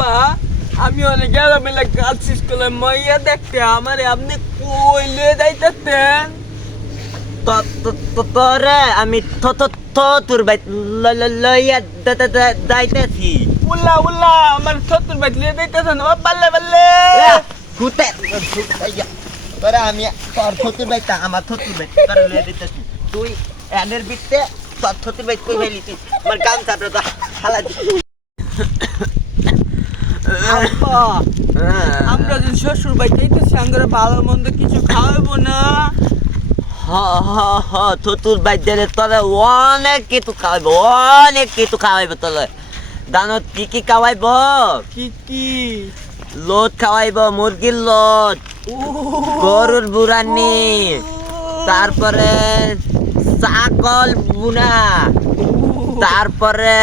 আব্বা আমি অনেক গেলাম মিলে কাজ শেষ করলাম মাইয়া দেখতে আমারে আপনি কই লয়ে যাইতেছেন তোরে আমি তোর বাইত লইয়া যাইতেছি। উল্লা উল্লা আমার সত্তর বাইক লিয়ে যাইতেছেন ও বাল্লে বাল্লে ফুটে তোরে আমি তোর থতুর বাইত আমার থতুর বাইত তোর লইয়া দিতেছি তুই এনের তোর থতুর বাইত কই ফেলিছিস আমার তো হালা আব্বা আমরা যে শ্বশুর বাড়ি যাইতেছি আমরা ভালো মন্দ কিছু খাওয়াবো না। হ হ হ থতুর দিলে তোরে অনেক কিছু খাওয়াইব অনেক কিছু খাওয়াইব তোরে। দানত কি কি খাওয়াইব? কি কি? লোট খাওয়াইব মুরগির লোট গরুর বুড়ানি তারপরে চাকল বুনা তারপরে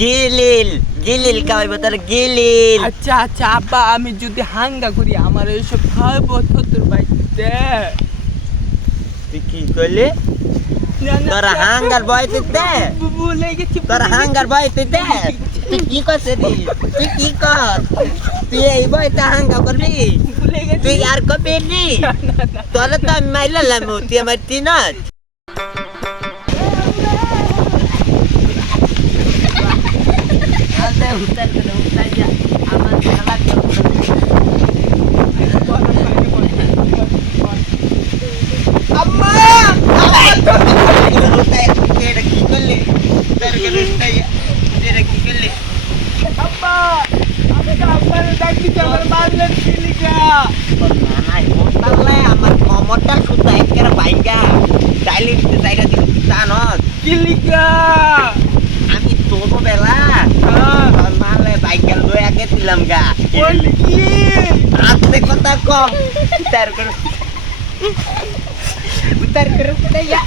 গিলিল গিলিল খাওয়াইব তার গিলিল। আচ্ছা আচ্ছা আব্বা আমি যদি হাঙ্গা করি আমার এইসব খাওয়াবো তোর বাড়িতে। তুই কি করলি তোর হাঙ্গার বয়সে দে ভুলে গেছি তোর হাঙ্গার বয়সে দে তুই কি করছিস তুই কি কর তুই এই বয়সে হাঙ্গা করবি? তুই আর কবি নি? তোরা তো আমি মাইলাম তুই আমার তিনত আম্মা আব্বা আমি তো আপনার ডাকি আমার মারলেন পিলিকা আমার লয়ে আগে দিলাম গা ওই কি আস্তে কথা কম উতার করো উতার করো উতাইয়া